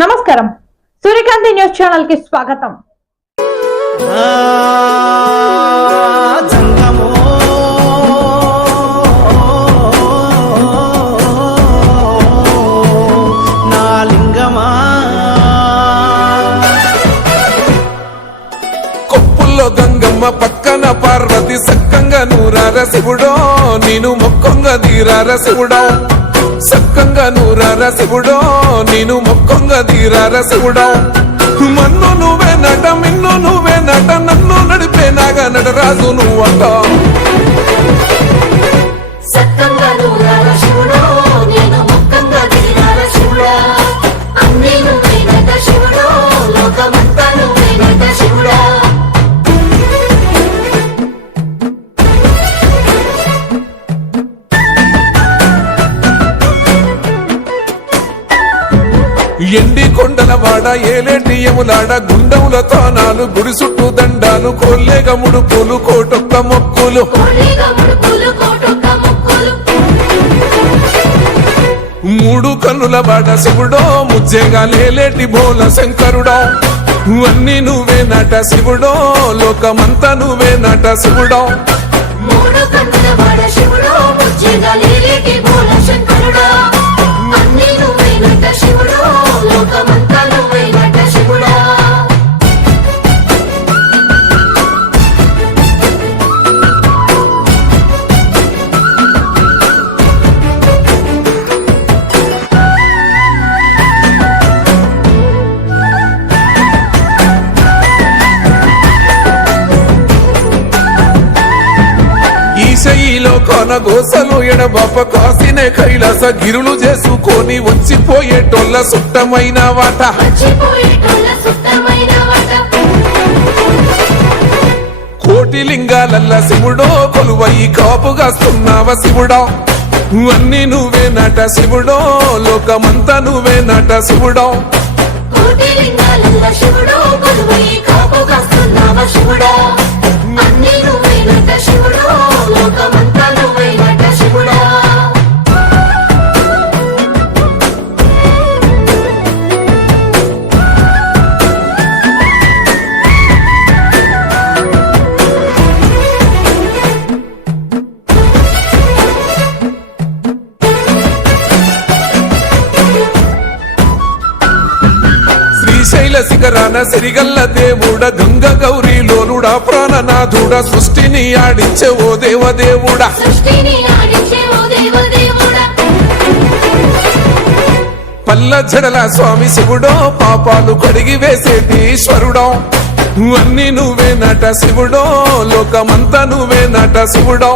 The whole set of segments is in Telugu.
నమస్కారం, సూర్యకాంతి న్యూస్ ఛానల్ కి స్వాగతం. కొప్పుల్లో గంగమ్మ పక్కన పార్వతి సక్కంగా నూరార శివుడో, నేను మొక్కంగా తీరార శివుడో. సక్కంగా నూరార శివుడో, నేను మొక్కంగా తీరార శివుడో. మన్ను నువ్వే నట, మిన్ను నువ్వే నట, నన్ను నడిపే నాగా నటరాజు నువ్వంట. సక్కంగా నూరార శివుడో, నేను మొక్కంగా తీరార శివుడా. అన్నీ నువ్వే నట శివుడో, లోకమంతా నువ్వే నట శివుడా. ఎండి కొండల వాడ, ఏలేటి యములాడ, గుండముల తానాలు, గుడి చుట్టూ దండాలు, కోల్లేగ ముడుపులు, కోటొక్క మొక్కులు. కోళ్ళిగా ముడుపులు, కోటొక్క మొక్కులు. మూడు కన్నుల వాడ శివుడో, ముజ్జేగా లేలేటి బోల శంకరుడో. అన్నీ నువ్వే నట శివుడో, లోకమంతా నువ్వే నట శివుడో. మూడు కన్నుల వాడ శివుడో, ముజ్జేగా లేలేటి బోల శంకరుడా. అన్నీ నువ్వే నట శివుడో, లోకమంతా నువ్వే నట శివుడా. ఈశయిలో కొన గోసలు ఎడబాప కాసినే కైలాస గిరులు చేసుకొని వచ్చిపోయేటోళ్ళ సుట్టమైన వాట. మర్చిపోయేటోళ్ళ సుత్తమైన వాట. కోటి లింగాలల్ల శివుడో, కొలువయి కాపుగాస్తున్నావ శివుడో. అన్నీ నువ్వే నట శివుడో, లోకమంతా నువ్వే నట శివుడో. కోటి లింగాలల్ల శివుడో, కొలువై కాపుగాస్తున్నావ శివుడా. అన్నీ నువ్వే నట శివుడో, లోకమంతా నువ్వే నట శివుడా. శ్రీశైల శిఖరాన సిరిగల్ల దేవుడ, గంగ గౌరీ లోలుడా, ప్రాణనాథుడ, సృష్టిని ఆడించే ఓ దేవదేవుడా. సృష్టిని ఆడించే ఓ దేవదేవుడా. పల్ల జడల స్వామి శివుడో, పాపాలు కడిగి వేసేటి ఈశ్వరుడో. అన్నీ నువ్వే నట శివుడో, లోకమంతా నువ్వే నట శివుడో.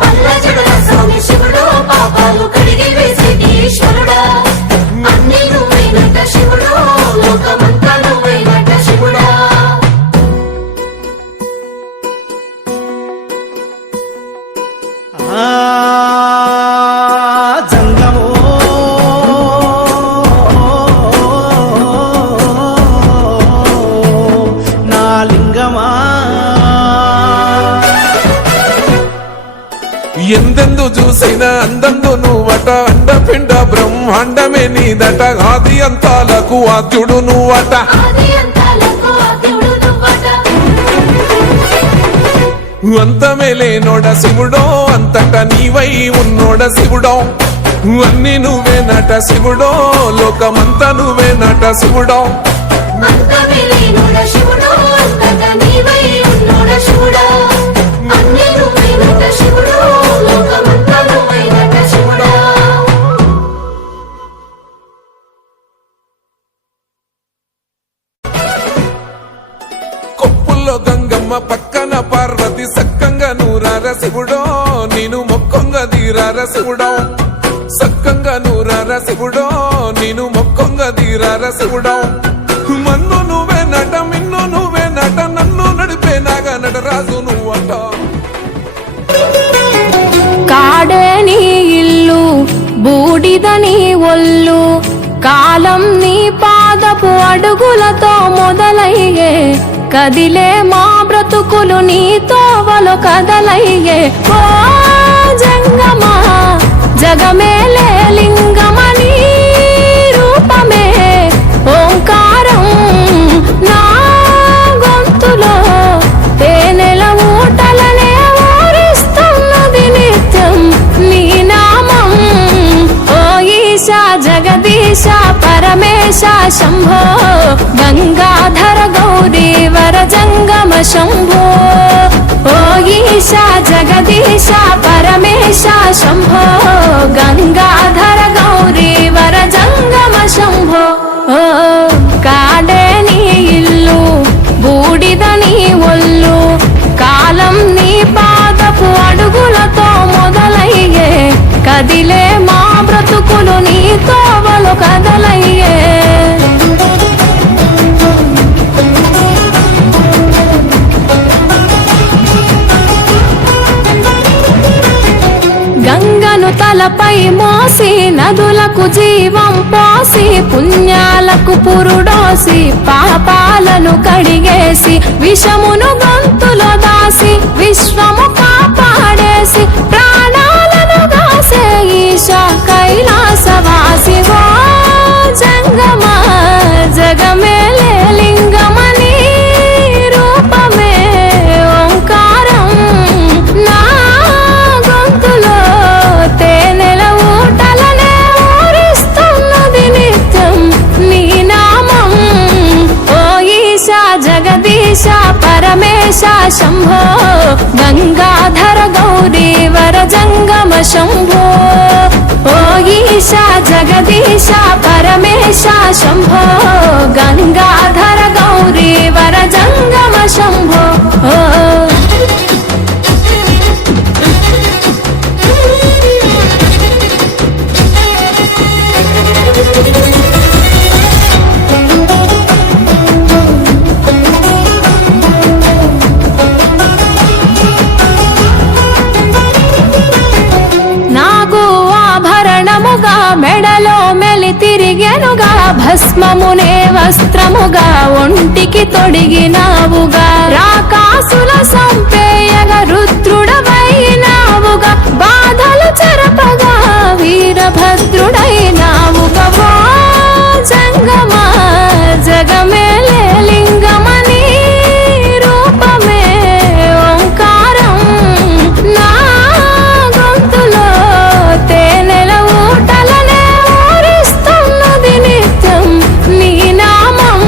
పల్ల జడల స్వామి శివుడో, పాపాలు కడిగి వేసేటి ఈశ్వరుడా. అన్నీ నువ్వే నట శివుడో, లోకమంతా నువ్వే నట శివుడా. జంగమో నా లింగమా. ఎందెందు చూసైనా అందందు నువ్వట, అండపిండ బ్రహ్మాండమే నీదట, ఆది అంతాలకు ఆద్యుడు నువ్వట. ఆది అంతాలకు ఆద్యుడు నువ్వట. అంతమే లేనోడ శివుడో, అంతట నీవై ఉన్నోడ శివుడో. అన్నీ నువ్వే నట శివుడో, లోకమంతా నువ్వే నట శివుడో. అంతమే లేనోడ శివుడో, అంతట నీవై ఉన్నోడ శివుడా. అన్నీ నువ్వే నట శివుడో, లోకమంతా నువ్వే నట శివుడా. కొప్పుల్లో గంగమ్మ పక్కన పార్వతి సక్కంగా నూరార శివుడో, నేను మొక్కంగా తీరార శివుడో. సక్కంగా నూరార శివుడో, నేను మొక్కంగా తీరార శివుడో. మన్ను నువ్వే నట, మిన్ను నువ్వే నట, నన్ను నడిపే నాగా నటరాజు నువ్వంట. కాడే నీ ఇల్లు, బూడిద నీ ఒళ్ళు, కాలం నీ పాదపు అడుగులతో మొదలయ్యే, కదిలే మా బ్రతుకులు నీ తోవలు కదలయ్యే. ఓ జంగమా, జగమేలే లింగమని రూపమే శంభో గంగాధర గౌరీ వర జంగమ శంభో ఓ ఈశా జగదీశ పరమేశ శంభో గంగాధర గౌరీ వర జంగమ శంభో ఓ కాడే నీ ఇల్లు బూడిద నీ ఒళ్ళు కాలం నీ పాదపు అడుగులతో మొదలయ్యే కదిలే మా బ్రతుకులు నీ తోవలు కదలయ్యే గంగను తలపై మోసి నదులకు జీవం పోసి పుణ్యాలకు పురుడోసి పాపాలను కడిగేసి విషమును గొంతులో దాసి విశ్వము కాపాడేసి ప్రాణాలను దాసే ఈశా కైలాసవాసి ఓ జంగమా జగమేలే లింగమని రూపమే ఓంకారం నా గొంతులో తేనెల ఊటలనే ఊరిస్తున్నది నిత్యం నీ నామం ఓ ఈశా జగదీశ పరమేశ శంభో గంగాధర గౌరీ వర జంగమ శంభో ఓ ఈశా జగదీశ పరమేశ శంభో గంగాధర గౌరీ వర జంగమ శంభో ఓ నాగు ఆభరణముగా మెడలో మెలి తిరిగెనుగా భస్మమునే వస్త్రముగా ఒంటికి తొడిగినావుగా రాకాసుల సంపేయగా రుద్రుడవైనావుగా బాధలు చెరపగా వీరభద్రుడైనావుగా ఓ జంగమా జగమేలే లింగమని రూపమే ఓంకారం నా గొంతులో తేనెల ఊటలనే ఊరిస్తున్నది నిత్యం నీ నామం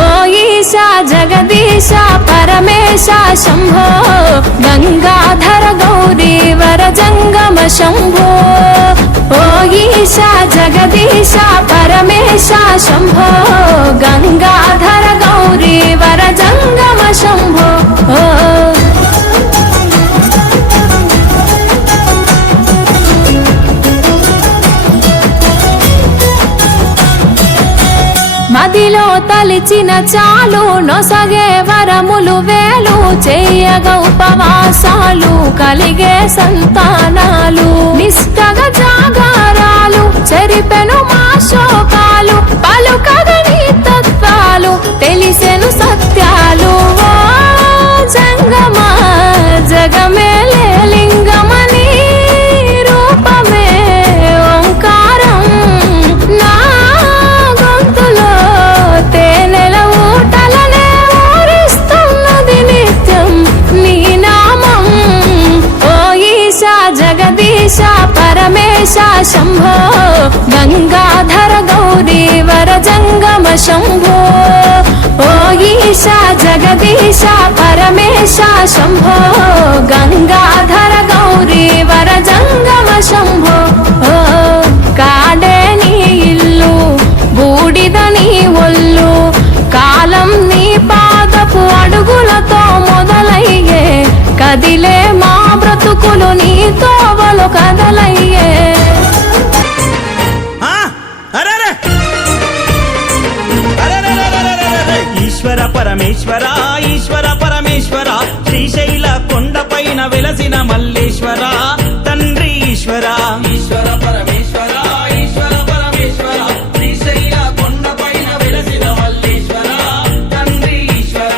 ఓ ఈశా జగదీశ పరమేశ శంభో గంగాధర గౌరీ వర జంగమ శంభో ఓ ఈశా జగదీశ పరమేశ శంభో గంగాధర గౌరీ వర జంగమ శంభో ఓ మదిలో తలిచిన చాలు నొసగే వరములు వేలు చేయగ ఉపవాసాలు కలిగే సంతానాలు నిష్టగ జాగారాలు చెరిపెను మా శోకాలు పలుకగని తత్వాలు తెలిసెను సత్యాలు ఓ జంగమా జగమేలే లింగమని రూపమే ఓంకారం నా గొంతులో తేనెల ఊటలనే ఊరిస్తున్నది నిత్యం నీ నామం ఓ ఈశా జగదీశ పరమేశ శంభో గంగాధర గౌరీ వర జంగమ శంభో ఓ ఈశా జగదీశ పరమేశ శంభో గంగాధర గౌరీ వర జంగమ శంభో ఓ కాడే నీ ఇల్లు బూడిద నీ ఒళ్ళు కాలం నీ పాదపు అడుగులతో మొదలయ్యే కదిలే మా బ్రతుకులు నీ తోవలు కదలయ్యే ఆ! అరెరే! అరెరెరెరెరెరెరెరె! ఈశ్వర పరమేశ్వర ఈశ్వర పరమేశ్వర శ్రీశైల కొండపైన వెలసిన మల్లేశ్వర తండ్రి ఈశ్వర ఈశ్వర పరమేశ్వర ఈశ్వర పరమేశ్వర శ్రీశైల కొండపైన వెలసిన మల్లేశ్వర తండ్రి ఈశ్వర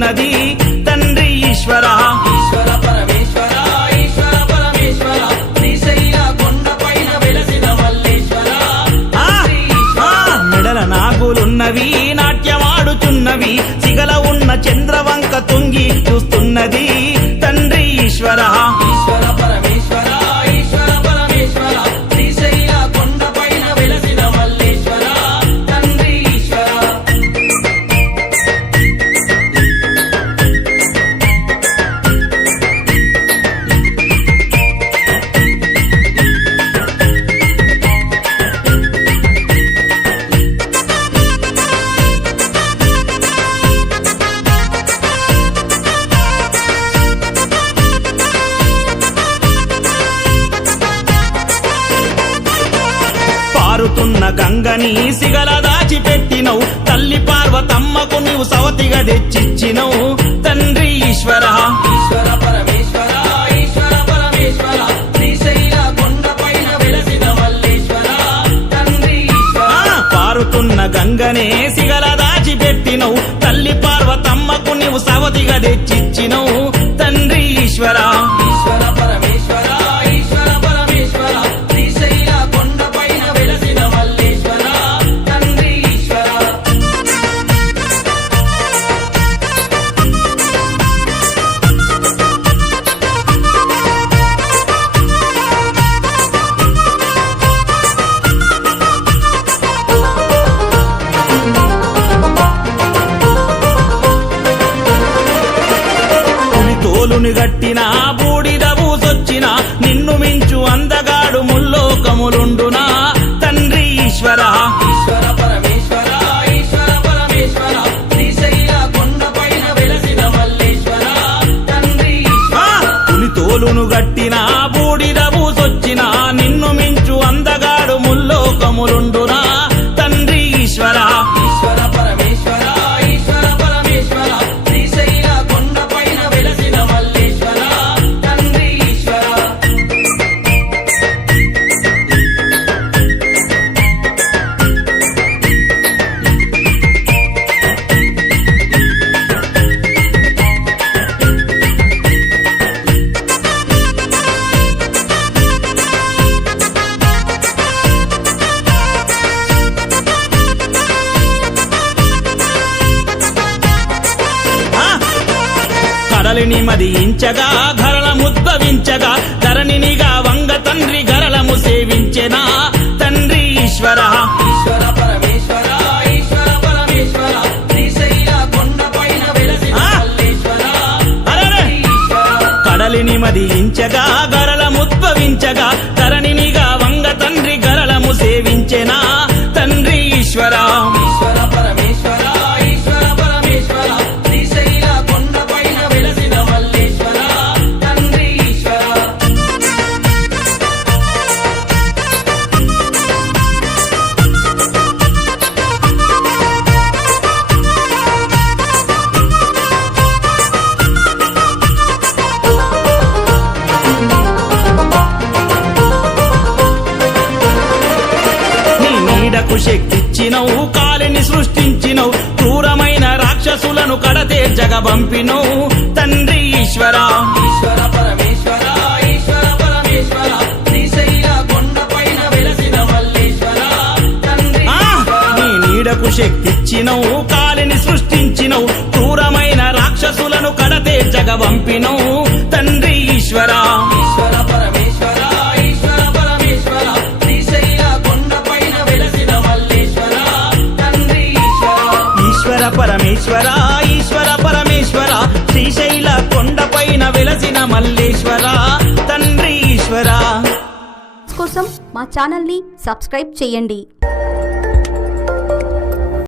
వెలుగుతున్నది తండ్రి ఈశ్వర ఈశ్వర పరమేశ్వర ఈశ్వర పరమేశ్వర శ్రీశైల కొండపైన వెలసిన మల్లేశ్వర మెడల నాగులున్నవి నాట్యమాడుచున్నవి సిగల ఉన్న చంద్రవంక తొంగి చూస్తున్నది తండ్రి ఈశ్వర ఈశ్వర పరమేశ్వర ఈశ్వర పరమేశ్వర శ్రీశైల కొండపైన వెలసిన మల్లేశ్వర తండ్రి ఈశ్వర పారుతున్న గంగని సిగల దాచిపెట్టినవు తల్లి పార్వతమ్మకు నీవు సవతిగా తెచ్చిచ్చినవు తండ్రి ఈశ్వర ఈశ్వర పరమేశ్వర ఈశ్వర పరమేశ్వర శ్రీశైల కొండపైన వెలసిన మల్లేశ్వర తండ్రి ఈశ్వర పారుతున్న గంగనే సిగల దాచిపెట్టినవు తల్లి పార్వతమ్మకు నీవు సవతిగా తెచ్చిచ్చినవు తండ్రి ఈశ్వర ఈశ్వర పరమేశ్వర ఈశ్వర పరమేశ్వర శ్రీశైల కొండపైన వెలసిన మల్లేశ్వర తండ్రి ఈశ్వర పులి తోలుని గట్టిన బూడిద బూసొచ్చిన నిన్ను మించు అందగాడు ముల్లోకములుండునా తండ్రి ఈశ్వర ఈశ్వర పరమేశ్వర ఈశ్వర పరమేశ్వర శ్రీశైల కొండపైన వెలసిన మల్లేశ్వర తండ్రి ఈశ్వర పులి తోలును గట్టిన బూడిద బూసొచ్చిన నిన్ను మించు అందగాడు ముల్లోకములుండునా తండ్రి ఈశ్వర ఈశ్వర పరమేశ్వర ఈశ్వర పరమేశ్వర శ్రీశైల కొండపైన వెలసిన మల్లేశ్వర తండ్రి ఈశ్వర కడలిని మదించగా ధరల ముద్భవించగా ధరణినిగా వంగ తండ్రి గరళము సేవించెనా తండ్రి ఈశ్వర ఈశ్వర పరమేశ్వర ఈశ్వర పరమేశ్వర శ్రీశైల కొండపైన వెలసిన మల్లేశ్వర తండ్రి ఈశ్వర కడలిని మదించగా గరళ ముద్భవించగా ధరణినిగా వంగ తండ్రి గరళము సేవించెనా తండ్రి ఈశ్వర ఈశ్వర పరమేశ్వర ఈశ్వర పరమేశ్వర శ్రీశైల కొండపైన వెలసిన మల్లేశ్వర తండ్రి ఈశ్వర నీ నీడకు శక్తిచ్చినవు కాలిని సృష్టించినవు క్రూరమైన రాక్షసులను కడతేర్చగ పంపినవు తండ్రి ఈశ్వర ఈశ్వర పరమేశ్వర ఈశ్వర పరమేశ్వర శ్రీశైల కొండపైన వెలసిన మల్లేశ్వర తండ్రి నీ నీడకు శక్తిచ్చినవు కాలిని సృష్టించినవు క్రూరమైన రాక్షసులను కడతేర్చగ పంపినవు తండ్రి ఈశ్వర ఈశ్వర పరమేశ్వర ఈశ్వర పరమేశ్వర శ్రీశైల కొండపైన వెలసిన మల్లేశ్వర తండ్రి ఈశ్వర ఈశ్వర పరమేశ్వర ఈశ్వర పరమేశ్వర శ్రీశైల కొండపైన వెలసిన మల్లేశ్వర తండ్రి ఈశ్వర కోసం మా ఛానల్ని సబ్స్క్రైబ్ చేయండి.